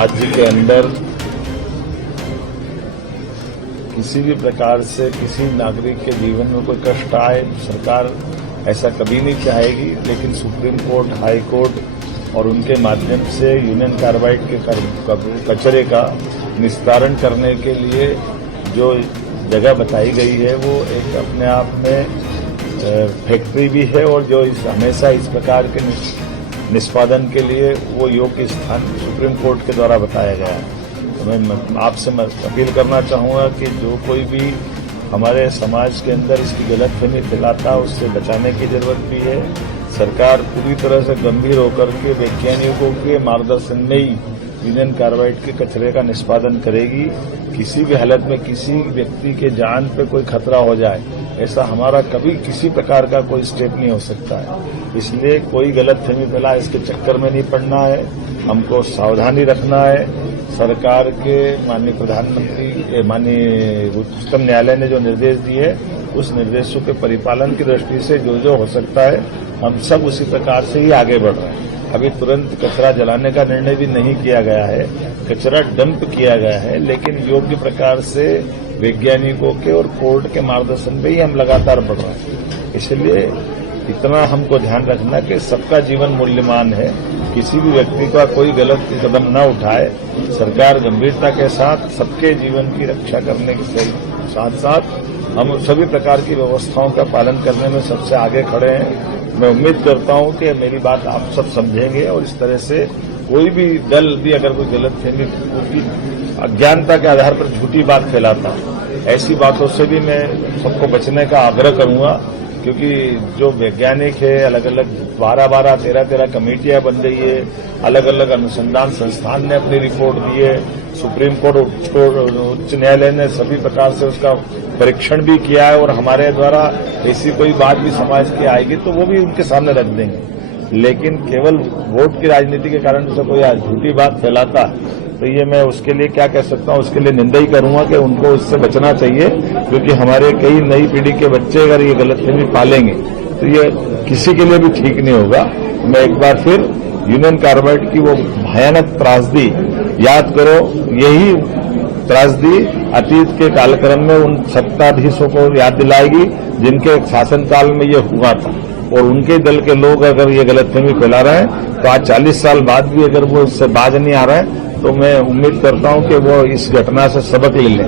राज्य के अंदर किसी भी प्रकार से किसी नागरिक के जीवन में कोई कष्ट आए, सरकार ऐसा कभी नहीं चाहेगी। लेकिन सुप्रीम कोर्ट, हाई कोर्ट और उनके माध्यम से यूनियन कार्बाइड के कचरे का निस्तारण करने के लिए जो जगह बताई गई है वो एक अपने आप में फैक्ट्री भी है और जो हमेशा इस प्रकार के निष्पादन के लिए वो योग्य स्थान सुप्रीम कोर्ट के द्वारा बताया गया है। तो मैं आपसे अपील करना चाहूंगा कि जो कोई भी हमारे समाज के अंदर इसकी गलतफहमी फैलाता है उससे बचाने की जरूरत भी है। सरकार पूरी तरह से गंभीर होकर के वैज्ञानिकों के मार्गदर्शन में ही यूनियन कार्बाइड के कचरे का निष्पादन करेगी। किसी भी हालत में किसी व्यक्ति के जान पे कोई खतरा हो जाए, ऐसा हमारा कभी किसी प्रकार का कोई स्टेप नहीं हो सकता है। इसलिए कोई गलतफहमी फैला इसके चक्कर में नहीं पड़ना है, हमको सावधानी रखना है। सरकार के माननीय प्रधानमंत्री, माननीय उच्चतम न्यायालय ने जो निर्देश दिए उस निर्देशों के परिपालन की दृष्टि से जो जो हो सकता है हम सब उसी प्रकार से ही आगे बढ़ रहे हैं। अभी तुरंत कचरा जलाने का निर्णय भी नहीं किया गया है, कचरा डंप किया गया है, लेकिन योग्य प्रकार से वैज्ञानिकों के और कोर्ट के मार्गदर्शन पे ही हम लगातार बढ़ रहे हैं। इसलिए इतना हमको ध्यान रखना कि सबका जीवन मूल्यवान है, किसी भी व्यक्ति का कोई गलत कदम न उठाए। सरकार गंभीरता के साथ सबके जीवन की रक्षा करने के साथ साथ हम सभी प्रकार की व्यवस्थाओं का पालन करने में सबसे आगे खड़े हैं। मैं उम्मीद करता हूं कि मेरी बात आप सब समझेंगे और इस तरह से कोई भी दल भी अगर कोई गलतफहमी, अज्ञानता के आधार पर झूठी बात फैलाता, ऐसी बातों से भी मैं सबको बचने का आग्रह करूंगा। क्योंकि जो वैज्ञानिक है, अलग अलग 12-12, 13-13 कमेटियां बन रही है, अलग अलग अनुसंधान संस्थान ने अपनी रिपोर्ट दी है, सुप्रीम कोर्ट, उच्च न्यायालय ने सभी प्रकार से उसका परीक्षण भी किया है और हमारे द्वारा ऐसी कोई बात भी समाज की आएगी तो वो भी उनके सामने रख देंगे। लेकिन केवल वोट की राजनीति के कारण से कोई झूठी बात फैलाता तो ये मैं उसके लिए क्या कह सकता हूं, उसके लिए निंदा ही करूंगा कि उनको इससे बचना चाहिए। क्योंकि हमारे कई नई पीढ़ी के बच्चे अगर ये गलतफहमी पालेंगे तो ये किसी के लिए भी ठीक नहीं होगा। मैं एक बार फिर यूनियन कार्बाइड की वो भयानक त्रासदी याद करो, यही त्रासदी अतीत के कालक्रम में उन सत्ताधीशों को याद दिलाएगी जिनके शासनकाल में ये हुआ था। और उनके दल के लोग अगर ये गलतफहमी फैला रहे हैं तो आज 40 साल बाद भी अगर वो इससे बाज नहीं आ रहे हैं तो मैं उम्मीद करता हूं कि वो इस घटना से सबक ले लें।